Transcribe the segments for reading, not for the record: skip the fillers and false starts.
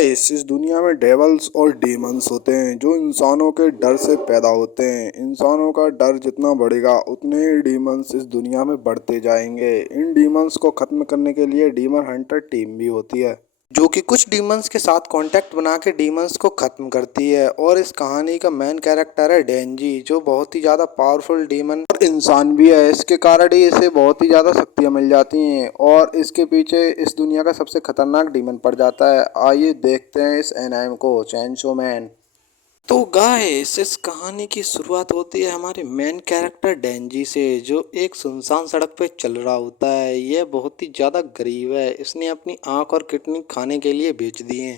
Guys, इस दुनिया में डेवल्स और डीमंस होते हैं जो इंसानों के डर से पैदा होते हैं। इंसानों का डर जितना बढ़ेगा उतने ही डीमंस इस दुनिया में बढ़ते जाएंगे। इन डीमंस को खत्म करने के लिए डीमन हंटर टीम भी होती है जो कि कुछ डीमंस के साथ कांटेक्ट बना के डीमंस को खत्म करती है। और इस कहानी का मेन कैरेक्टर है डेंजी, जो बहुत ही ज्यादा पावरफुल डीमन और इंसान भी है। इसके कारण ही इसे बहुत ही ज्यादा शक्तियां मिल जाती हैं और इसके पीछे इस दुनिया का सबसे खतरनाक डीमन पड़ जाता है। आइए देखते हैं इस एनाइम को, चेनसो मैन। तो गाइस, इस कहानी की शुरुआत होती है हमारे मेन कैरेक्टर डेंजी से, जो एक सुनसान सड़क पे चल रहा होता है। यह बहुत ही ज्यादा गरीब है। इसने अपनी आंख और किडनी खाने के लिए बेच दी है।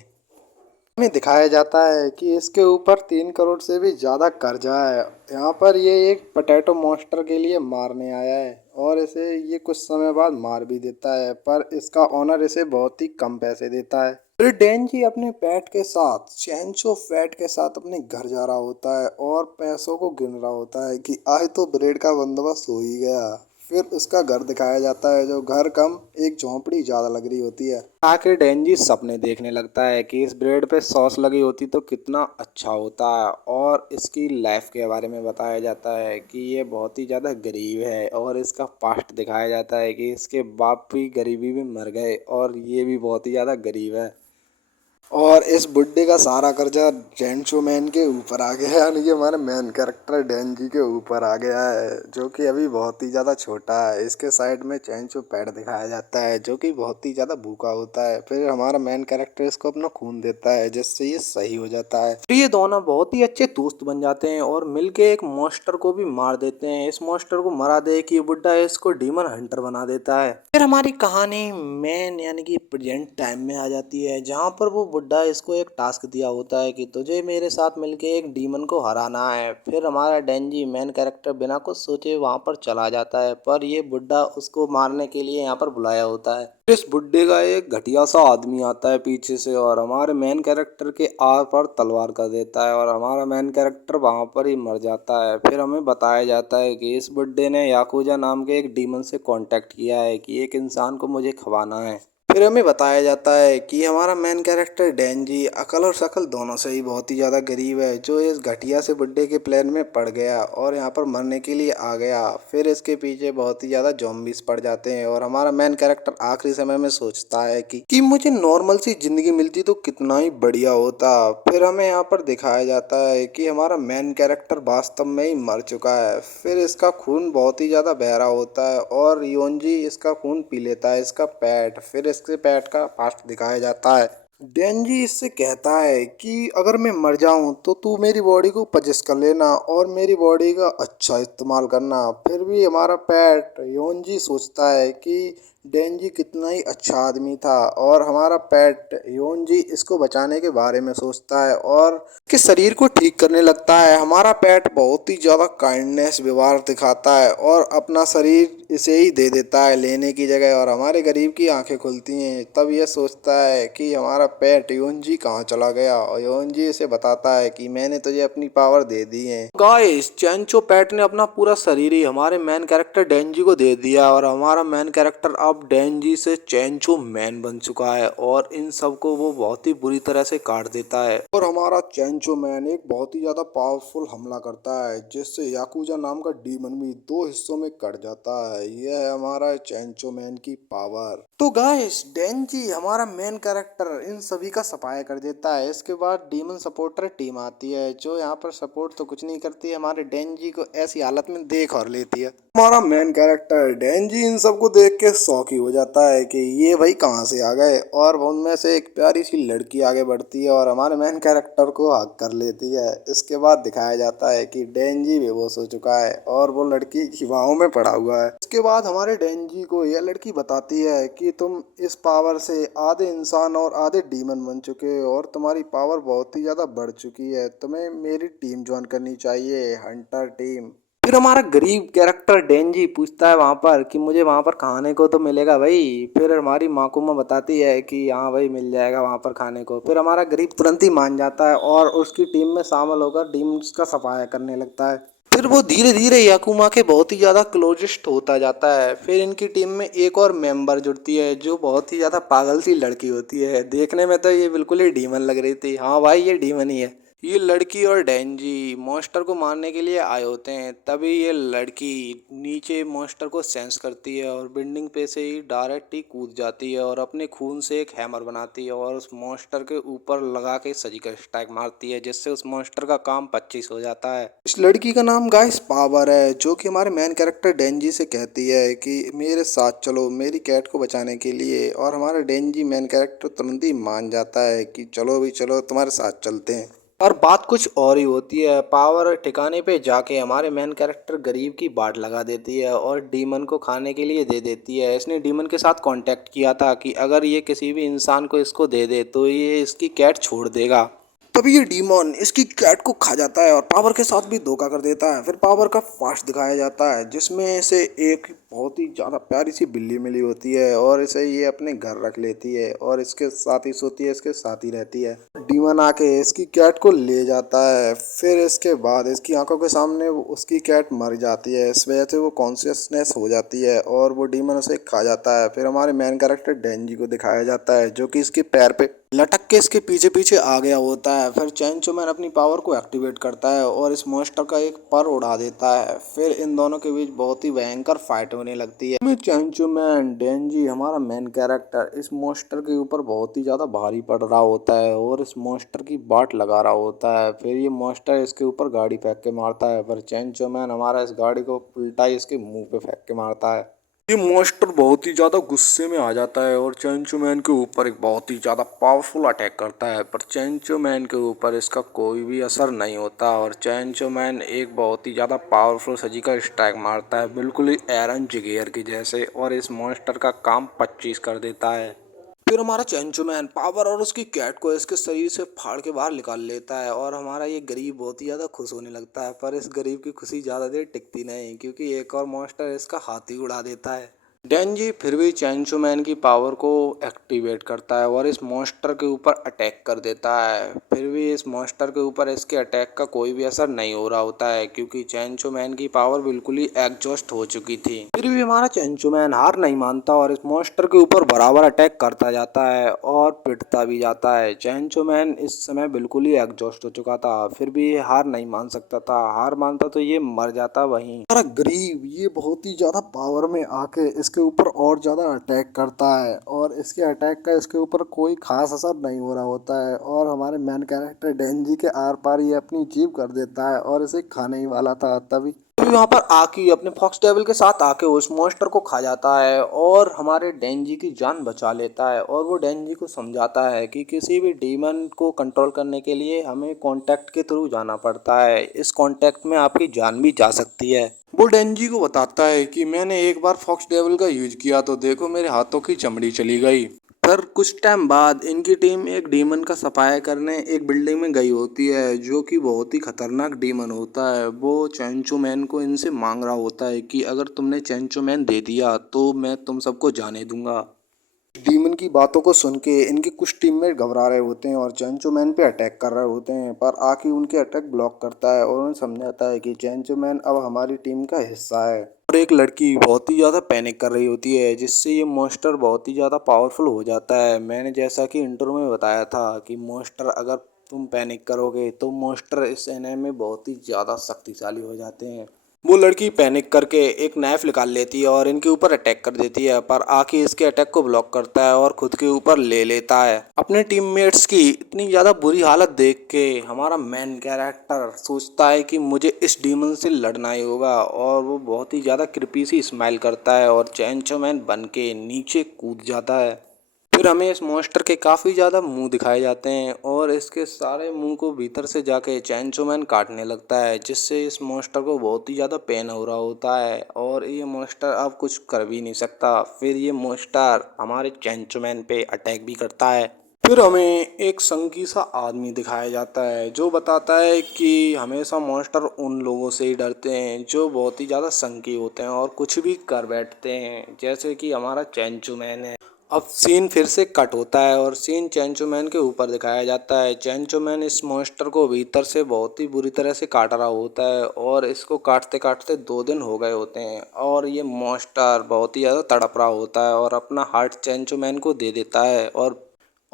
हमें दिखाया जाता है कि इसके ऊपर 3 करोड़ से भी ज्यादा कर्जा है। यहाँ पर ये एक पोटैटो मॉन्स्टर के लिए मारने आया है और इसे ये कुछ समय बाद मार भी देता है, पर इसका ओनर इसे बहुत ही कम पैसे देता है। फिर डेंजी अपने पेट के साथ, चेंचो फैट के साथ, अपने घर जा रहा होता है और पैसों को गिन रहा होता है कि आज तो ब्रेड का बंदोबस्त हो ही गया। फिर उसका घर दिखाया जाता है, जो घर कम एक झोंपड़ी ज्यादा लग रही होती है। आखिर डेंजी सपने देखने लगता है कि इस ब्रेड पे सॉस लगी होती तो कितना अच्छा होता। और इसकी लाइफ के बारे में बताया जाता है कि ये बहुत ही ज़्यादा गरीब है और इसका पास्ट दिखाया जाता है कि इसके बाप भी गरीबी में मर गए और ये भी बहुत ही ज़्यादा गरीब है। और इस बुड्ढे का सारा कर्जा चेंचो मैन के ऊपर आ गया है, यानी कि हमारे मेन कैरेक्टर डेंजी के ऊपर आ गया है, जो कि अभी बहुत ही ज़्यादा छोटा है। इसके साइड में चेंचो पैड दिखाया जाता है, जो कि बहुत ही ज़्यादा भूखा होता है। फिर हमारा मेन कैरेक्टर इसको अपना खून देता है, जिससे ये सही हो जाता है। फिर ये दोनों बहुत ही अच्छे दोस्त बन जाते हैं और मिलके एक मॉन्स्टर को भी मार देते हैं। इस मॉन्स्टर को मरा दे कि ये बुड्ढा इसको डीमन हंटर बना देता है। फिर हमारी कहानी मेन यानी कि प्रेजेंट टाइम में आ जाती है, जहाँ पर वो बुड्ढा इसको एक टास्क दिया होता है कि तुझे मेरे साथ मिलके एक डीमन को हराना है। फिर हमारा डेंजी मेन कैरेक्टर बिना कुछ सोचे वहाँ पर चला जाता है, पर ये बुड्ढा उसको मारने के लिए यहाँ पर बुलाया होता है। फिर इस बुड्ढे का एक घटिया सा आदमी आता है पीछे से और हमारे मेन कैरेक्टर के आर पर तलवार कर देता है और हमारा मेन कैरेक्टर वहाँ पर ही मर जाता है। फिर हमें बताया जाता है कि इस बुड्ढे ने याकुजा नाम के एक डीमन से कांटेक्ट किया है कि एक इंसान को मुझे खवाना है। फिर हमें बताया जाता है कि हमारा मेन कैरेक्टर डेंजी अकल और शकल दोनों से ही बहुत ही ज़्यादा गरीब है, जो इस घटिया से बुड्ढे के प्लान में पड़ गया और यहाँ पर मरने के लिए आ गया। फिर इसके पीछे बहुत ही ज़्यादा ज़ॉम्बीज पड़ जाते हैं और हमारा मेन कैरेक्टर आखिरी समय में सोचता है कि मुझे नॉर्मल सी जिंदगी मिलती तो कितना ही बढ़िया होता। फिर हमें यहाँ पर दिखाया जाता है कि हमारा मेन कैरेक्टर वास्तव में ही मर चुका है। फिर इसका खून बहुत ही ज़्यादा बहरा होता है और योंजी इसका खून पी लेता है, इसका पेट। फिर इसके पेट का पास्ट दिखाया जाता है। डेंजी इससे कहता है कि अगर मैं मर जाऊं तो तू मेरी बॉडी को पजेस्ट कर लेना और मेरी बॉडी का अच्छा इस्तेमाल करना। फिर भी हमारा पेट योंजी सोचता है कि डेंजी कितना ही अच्छा आदमी था और हमारा पेट योंजी इसको बचाने के बारे में सोचता है और के शरीर को ठीक करने लगता है। हमारा पेट बहुत ही ज़्यादा काइंडनेस व्यवहार दिखाता है और अपना शरीर इसे ही दे देता है लेने की जगह। और हमारे गरीब की आंखें खुलती हैं, तब यह सोचता है कि हमारा पेट योंजी कहाँ चला गया और योंजी इसे बताता है कि मैंने तुझे अपनी पावर दे दी है। गाइस, चेंचो पेट ने अपना पूरा शरीर ही हमारे मेन कैरेक्टर डेंजी को दे दिया और हमारा मेन कैरेक्टर अब डेंजी से चेंचो मैन बन चुका है और इन सबको वो बहुत ही बुरी तरह से काट देता है। और हमारा चेंचो मैन एक बहुत ही ज्यादा पावरफुल हमला करता है, जिससे याकुजा नाम का डीमन भी 2 हिस्सों में कट जाता है। यह है हमारा चेंचो मैन की पावर। तो गाइस, डेंजी हमारा मेन कैरेक्टर इन सभी का सफाया कर देता है। इसके बाद डीमन सपोर्टर टीम आती है, जो यहाँ पर सपोर्ट तो कुछ नहीं करती है, हमारे डेंजी को ऐसी हालत में देख और लेती है। हमारा मेन कैरेक्टर डेंजी इन सबको देख के शौक ही हो जाता है कि ये भाई कहाँ से आ गए, और उनमें से एक प्यारी सी लड़की आगे बढ़ती है और हमारे मेन कैरेक्टर को हक कर लेती है। इसके बाद दिखाया जाता है कि डेंजी बेहोश हो चुका है और वो लड़की हवाओं में पड़ा हुआ है। इसके बाद हमारे डेंजी को यह लड़की बताती है कि तुम इस पावर से आधे इंसान और आधे डीमन बन चुके हो और तुम्हारी पावर बहुत ही ज़्यादा बढ़ चुकी है, तुम्हें मेरी टीम ज्वाइन करनी चाहिए, हंटर टीम। फिर हमारा गरीब कैरेक्टर डेंजी पूछता है वहां पर कि मुझे वहां पर खाने को तो मिलेगा भाई। फिर हमारी माकुमा बताती है कि हाँ भाई, मिल जाएगा वहां पर खाने को। फिर हमारा गरीब तुरंत ही मान जाता है और उसकी टीम में शामिल होकर डीम्स का सफाया करने लगता है। फिर वो धीरे धीरे याकुमा के बहुत ही ज़्यादा क्लोजेस्ट होता जाता है। फिर इनकी टीम में एक और मेंबर जुड़ती है जो बहुत ही ज़्यादा पागल सी लड़की होती है। देखने में तो ये बिल्कुल ही डीमन लग रही थी। हाँ भाई, ये डीमन ही है। ये लड़की और डेंजी मॉन्स्टर को मारने के लिए आए होते हैं। तभी ये लड़की नीचे मॉन्स्टर को सेंस करती है और बिल्डिंग पे से ही डायरेक्ट ही कूद जाती है और अपने खून से एक हैमर बनाती है और उस मॉन्स्टर के ऊपर लगा के सर्जिकल स्ट्राइक मारती है, जिससे उस मॉन्स्टर का काम 25 हो जाता है। इस लड़की का नाम गाइस पावर है, जो कि हमारे मेन कैरेक्टर डेंजी से कहती है कि मेरे साथ चलो मेरी कैट को बचाने के लिए। और हमारा डेंजी मेन कैरेक्टर तुरंत ही मान जाता है कि चलो भी चलो, तुम्हारे साथ चलते हैं। और बात कुछ और ही होती है। पावर ठिकाने पे जाके हमारे मेन कैरेक्टर गरीब की बाट लगा देती है और डीमन को खाने के लिए दे देती है। इसने डीमन के साथ कांटेक्ट किया था कि अगर ये किसी भी इंसान को इसको दे दे तो ये इसकी कैट छोड़ देगा। तभी ये डीमन इसकी कैट को खा जाता है और पावर के साथ भी धोखा कर देता है। फिर पावर का फास्ट दिखाया जाता है जिसमें से एक बहुत ही ज़्यादा प्यारी सी बिल्ली मिली होती है और इसे ये अपने घर रख लेती है और इसके साथ ही सोती है, इसके साथ ही रहती है। डीमन आके इसकी कैट को ले जाता है। फिर इसके बाद इसकी आंखों के सामने उसकी कैट मर जाती है। इस वजह से वो कॉन्शियसनेस हो जाती है और वो डीमन उसे खा जाता है। फिर हमारे मेन कैरेक्टर डेंजी को दिखाया जाता है जो कि इसके पैर पे लटक के इसके पीछे पीछे आ गया होता है। फिर चैंचो मैन अपनी पावर को एक्टिवेट करता है और इस मॉन्स्टर का एक पर उड़ा देता है। फिर इन दोनों के बीच बहुत ही भयंकर फाइट होने लगती है। में चैंचो मैन डेंजी हमारा मेन कैरेक्टर इस मॉन्स्टर के ऊपर बहुत ही ज्यादा भारी पड़ रहा होता है और इस मॉन्स्टर की बाट लगा रहा होता है। फिर ये मॉन्स्टर इसके ऊपर गाड़ी फेंक के मारता है, पर चैंचो मैन हमारा इस गाड़ी को उल्टा ही इसके मुंह पे फेंक के मारता है। ये मॉन्स्टर बहुत ही ज़्यादा गुस्से में आ जाता है और चैंचो मैन के ऊपर एक बहुत ही ज़्यादा पावरफुल अटैक करता है, पर चैंचो मैन के ऊपर इसका कोई भी असर नहीं होता और चैंचो मैन एक बहुत ही ज़्यादा पावरफुल सर्जिकल स्ट्राइक मारता है, बिल्कुल ही एरन जिगेर की जैसे, और इस मॉन्स्टर का काम 25 कर देता है। फिर हमारा चैंचो मैन पावर और उसकी कैट को इसके शरीर से फाड़ के बाहर निकाल लेता है और हमारा ये गरीब बहुत ही ज़्यादा खुश होने लगता है। पर इस गरीब की खुशी ज़्यादा देर टिकती नहीं, क्योंकि एक और मॉन्स्टर इसका हाथ ही उड़ा देता है। डेंजी फिर भी चैंचो मैन की पावर को एक्टिवेट करता है और इस मॉन्स्टर के ऊपर अटैक कर देता है। फिर भी इस मॉन्स्टर के ऊपर इसके अटैक का कोई भी असर नहीं हो रहा होता है, क्योंकि चैंचो मैन की पावर बिल्कुल ही एग्जॉस्ट हो चुकी थी। फिर भी हमारा चैंचो मैन हार नहीं मानता और इस मॉन्स्टर के ऊपर बराबर अटैक करता जाता है और पिटता भी जाता है। चैंचो मैन इस समय बिल्कुल ही एग्जॉस्ट हो चुका था, फिर भी ये हार नहीं मान सकता था। हार मानता तो ये मर जाता वहीं। हमारा गरीब ये बहुत ही ज्यादा पावर में आके इसके ऊपर और ज्यादा अटैक करता है और इसके अटैक का इसके ऊपर कोई खास असर नहीं हो रहा होता है और हमारे मेन कैरेक्टर डेंजी के आर पार ये अपनी जीभ कर देता है और इसे खाने ही वाला था। तभी वहां पर आकी अपने फॉक्स डेविल के साथ आके उस मॉन्स्टर को खा जाता है और हमारे डेंजी की जान बचा लेता है और वो डेंजी को समझाता है कि किसी भी डीमन को कंट्रोल करने के लिए हमें कांटेक्ट के थ्रू जाना पड़ता है। इस कांटेक्ट में आपकी जान भी जा सकती है। वो डेंजी को बताता है कि मैंने एक बार फॉक्स डेविल का यूज किया तो देखो मेरे हाथों की चमड़ी चली गई। फिर कुछ टाइम बाद इनकी टीम एक डीमन का सफाया करने एक बिल्डिंग में गई होती है, जो कि बहुत ही खतरनाक डीमन होता है। वो चैंचो मैन को इनसे मांग रहा होता है कि अगर तुमने चैंचो मैन दे दिया तो मैं तुम सबको जाने दूंगा। डीमन की बातों को सुन के इनके कुछ टीममेट घबरा रहे होते हैं और चैंचो मैन पे अटैक कर रहे होते हैं, पर आकी उनके अटैक ब्लॉक करता है और उन्हें समझाता है कि चैंचो मैन अब हमारी टीम का हिस्सा है। और एक लड़की बहुत ही ज़्यादा पैनिक कर रही होती है, जिससे ये मॉन्स्टर बहुत ही ज़्यादा पावरफुल हो जाता है। मैंने जैसा कि इंट्रो में बताया था कि मॉन्स्टर अगर तुम पैनिक करोगे तो मॉन्स्टर इस एनिमे में बहुत ही ज़्यादा शक्तिशाली हो जाते हैं। वो लड़की पैनिक करके एक नाइफ निकाल लेती है और इनके ऊपर अटैक कर देती है, पर आके इसके अटैक को ब्लॉक करता है और खुद के ऊपर ले लेता है। अपने टीममेट्स की इतनी ज़्यादा बुरी हालत देख के हमारा मेन कैरेक्टर सोचता है कि मुझे इस डीमन से लड़ना ही होगा और वो बहुत ही ज़्यादा कृपी सी स्माइल करता है और चैंचो मैन बन के नीचे कूद जाता है। फिर हमें इस मॉन्स्टर के काफ़ी ज़्यादा मुंह दिखाए जाते हैं और इसके सारे मुंह को भीतर से जाके चैंचो मैन काटने लगता है, जिससे इस मॉन्स्टर को बहुत ही ज़्यादा पेन हो रहा होता है और ये मॉन्स्टर अब कुछ कर भी नहीं सकता। फिर ये मॉन्स्टर हमारे चैंचो मैन पे अटैक भी करता है। फिर हमें एक संगी सा आदमी दिखाया जाता है जो बताता है कि हमेशा मॉन्स्टर उन लोगों से ही डरते हैं जो बहुत ही ज़्यादा संगी होते हैं और कुछ भी कर बैठते हैं, जैसे कि हमारा चैंचो मैन है। अब सीन फिर से कट होता है और सीन चेंचो मैन के ऊपर दिखाया जाता है। चेंचो मैन इस मॉन्स्टर को भीतर से बहुत ही बुरी तरह से काट रहा होता है और इसको काटते काटते 2 दिन हो गए होते हैं और ये मॉन्स्टर बहुत ही ज़्यादा तड़प रहा होता है और अपना हार्ट चेंचो मैन को दे देता है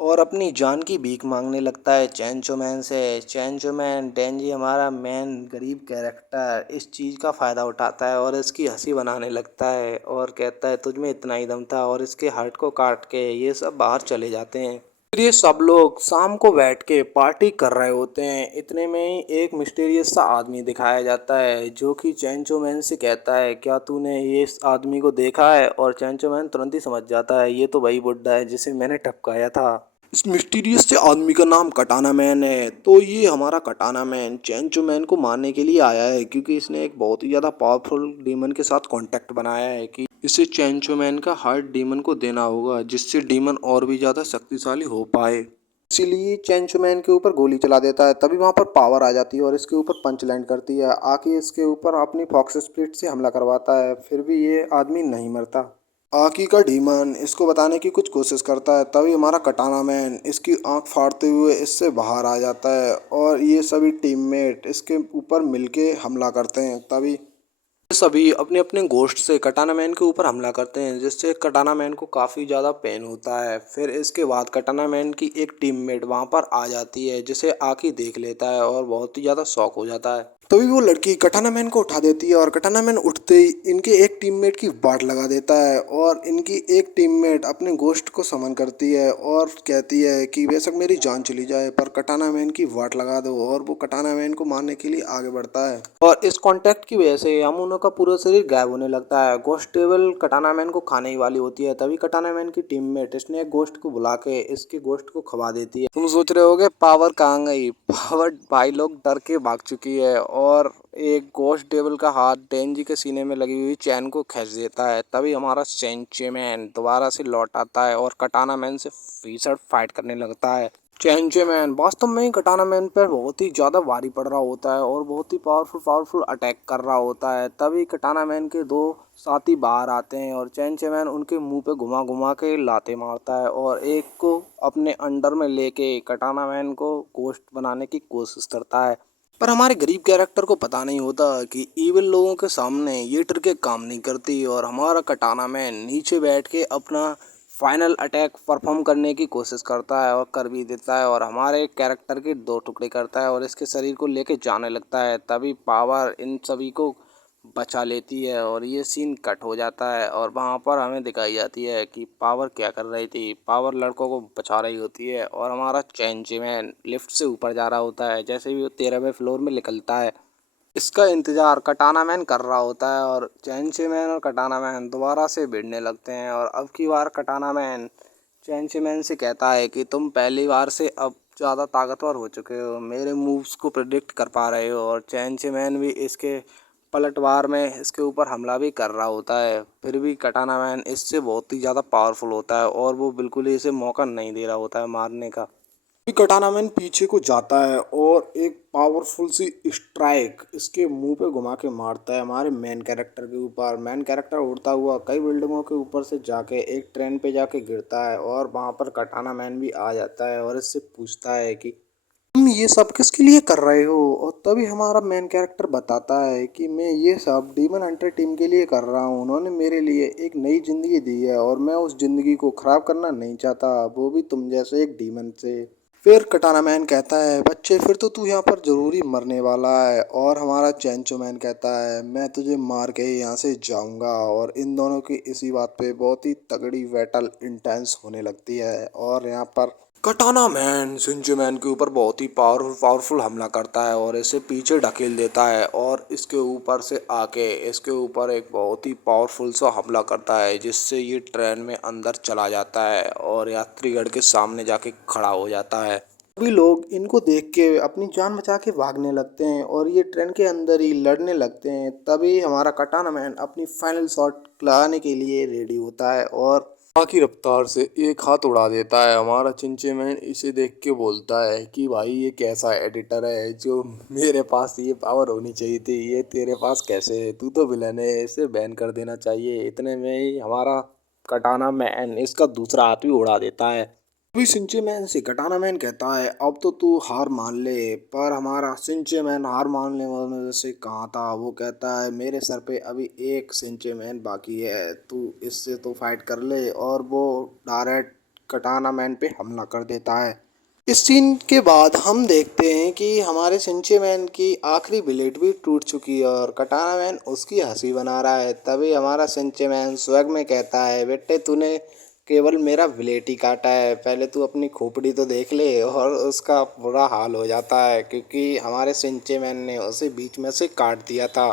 और अपनी जान की भीख मांगने लगता है चेंचो मैन से। चेंचो मैन डेंजी हमारा मेन गरीब कैरेक्टर इस चीज़ का फ़ायदा उठाता है और इसकी हंसी बनाने लगता है और कहता है तुझ में इतना ही दम था और इसके हार्ट को काट के ये सब बाहर चले जाते हैं। फिर ये सब लोग शाम को बैठ के पार्टी कर रहे होते हैं। इतने में ही एक मिस्टीरियस सा आदमी दिखाया जाता है जो कि चेंचो मैन से कहता है क्या तूने ये इस आदमी को देखा है। और चेंचो मैन तुरंत ही समझ जाता है ये तो वही बुड्ढा है जिसे मैंने टपकाया था। इस मिस्टीरियस से आदमी का नाम कटाना मैन है। तो ये हमारा कटाना मैन चेंचो मैन को मारने के लिए आया है क्योंकि इसने एक बहुत ही ज़्यादा पावरफुल डीमन के साथ कांटेक्ट बनाया है कि इसे चेंचो मैन का हार्ट डीमन को देना होगा जिससे डीमन और भी ज़्यादा शक्तिशाली हो पाए। इसीलिए चेंचो मैन के ऊपर गोली चला देता है। तभी वहां पर पावर आ जाती है और इसके ऊपर पंच लैंड करती है। आके इसके ऊपर अपनी फॉक्स स्प्लिट से हमला करवाता है। फिर भी ये आदमी नहीं मरता। आकी का डीमन इसको बताने की कुछ कोशिश करता है। तभी हमारा कटाना मैन इसकी आंख फाड़ते हुए इससे बाहर आ जाता है और ये सभी टीममेट इसके ऊपर मिलके हमला करते हैं। तभी ये सभी अपने अपने गोश्त से कटाना मैन के ऊपर हमला करते हैं जिससे कटाना मैन को काफ़ी ज़्यादा पेन होता है। फिर इसके बाद कटाना मैन की एक टीममेट वहां पर आ जाती है जिसे आकी देख लेता है और बहुत ही ज़्यादा शॉक हो जाता है। तभी वो लड़की कटाना मैन को उठा देती है और कटाना मैन उठते ही इनके एक टीममेट की वाट लगा देता है और इनकी एक टीममेट अपने गोश्त को समन करती है और कहती है कि बेशक मेरी जान चली जाए पर कटाना मैन की वाट लगा दो। और वो कटाना मैन को मारने के लिए आगे बढ़ता है और इस कांटेक्ट की वजह से यामुनो का पूरा शरीर गायब होने लगता है। गोश्त टेबल कटाना मैन को खाने ही वाली होती है। तभी कटाना मैन की टीममेट स्नेक गोश्त को बुला के इसके गोश्त को खवा देती है। तुम सोच रहे होगे पावर कहाँ गई। पावर भाई लोग डर के भाग चुकी है और एक गोश्त टेबल का हाथ डेंजी के सीने में लगी हुई चैन को खींच देता है। तभी हमारा चेंचे मैन दोबारा से लौट आता है और कटाना मैन से भीषण फाइट करने लगता है। चेंचे मैन वास्तव में ही कटाना मैन पर बहुत ही ज़्यादा भारी पड़ रहा होता है और बहुत ही पावरफुल अटैक कर रहा होता है। तभी कटाना मैन के दो साथी बाहर आते हैं और चेंचे मैन उनके मुंह पे घुमा घुमा के लाते मारता है और एक को अपने अंडर में लेके कटाना मैन को गोश्त बनाने की कोशिश करता है। पर हमारे गरीब कैरेक्टर को पता नहीं होता कि इविल लोगों के सामने ये ट्रिकें काम नहीं करती और हमारा कटाना मैन नीचे बैठ के अपना फाइनल अटैक परफॉर्म करने की कोशिश करता है और कर भी देता है और हमारे कैरेक्टर के 2 टुकड़े करता है और इसके शरीर को लेके जाने लगता है। तभी पावर इन सभी को बचा लेती है और ये सीन कट हो जाता है और वहाँ पर हमें दिखाई जाती है कि पावर क्या कर रही थी। पावर लड़कों को बचा रही होती है और हमारा चेंची मैन लिफ्ट से ऊपर जा रहा होता है। जैसे भी वो 13वें फ्लोर में निकलता है इसका इंतजार कटाना मैन कर रहा होता है और चेंची मैन और कटाना मैन दोबारा से भिड़ने लगते हैं और अब की बार कटाना मैन चेंची मैन से कहता है कि तुम पहली बार से अब ज़्यादा ताकतवर हो चुके हो, मेरे मूव्स को प्रिडिक्ट कर पा रहे हो। और चेंची मैन भी इसके पलटवार में इसके ऊपर हमला भी कर रहा होता है। फिर भी कटाना मैन इससे बहुत ही ज़्यादा पावरफुल होता है और वो बिल्कुल ही इसे मौका नहीं दे रहा होता है मारने का। फिर कटाना मैन पीछे को जाता है और एक पावरफुल सी स्ट्राइक इसके मुंह पे घुमा के मारता है हमारे मेन कैरेक्टर के ऊपर। मेन कैरेक्टर उड़ता हुआ कई बिल्डिंगों के ऊपर से जाके एक ट्रेन पे जाके गिरता है और वहां पर कटाना मैन भी आ जाता है और इससे पूछता है कि तुम ये सब किसके लिए कर रहे हो। और तभी हमारा मेन कैरेक्टर बताता है कि मैं ये सब डीमन हंटर टीम के लिए कर रहा हूँ। उन्होंने मेरे लिए एक नई जिंदगी दी है और मैं उस जिंदगी को खराब करना नहीं चाहता, वो भी तुम जैसे एक डीमन से। फिर कटाना मैन कहता है बच्चे फिर तो तू यहाँ पर जरूरी मरने वाला है। और हमारा चैंचो मैन कहता है मैं तुझे मार के ही यहाँ से जाऊंगा। और इन दोनों की इसी बात पे बहुत ही तगड़ी बैटल इंटेंस होने लगती है और यहाँ पर कटाना मैन शिंजो मैन के ऊपर बहुत ही पावरफुल हमला करता है और इसे पीछे ढकेल देता है और इसके ऊपर से आके इसके ऊपर एक बहुत ही पावरफुल सा हमला करता है जिससे ये ट्रेन में अंदर चला जाता है और यात्रीगढ़ के सामने जाके खड़ा हो जाता है। सभी लोग इनको देख के अपनी जान बचा के भागने लगते हैं और ये ट्रेन के अंदर ही लड़ने लगते हैं। तभी हमारा कटाना मैन अपनी फाइनल शॉट लगाने के लिए रेडी होता है और आग की रफ्तार से एक हाथ उड़ा देता है। हमारा चिंचे मैन इसे देख के बोलता है कि भाई ये कैसा एडिटर है, जो मेरे पास ये पावर होनी चाहिए थी ये तेरे पास कैसे है, तू तो विलन है, इसे बैन कर देना चाहिए। इतने में ही हमारा कटाना मैन इसका दूसरा हाथ भी उड़ा देता है। अभी सिंचे मैन से कटाना मैन कहता है अब तो तू हार मान ले, पर हमारा सिंचे मैन हार मानने वाले से कहाँ था। वो कहता है मेरे सर पे अभी एक सिंचे मैन बाकी है, तू इससे तो फाइट कर ले। और वो डायरेक्ट कटाना मैन पे हमला कर देता है। इस सीन के बाद हम देखते हैं कि हमारे सिंचे मैन की आखिरी ब्लेड भी टूट चुकी है और कटाना मैन उसकी हंसी बना रहा है। तभी हमारा सिंचे मैन स्वर्ग में कहता है बेटे तूने केवल मेरा ब्लेड ही काटा है, पहले तू अपनी खोपड़ी तो देख ले। और उसका बुरा हाल हो जाता है क्योंकि हमारे सिंचे मैन ने उसे बीच में से काट दिया था।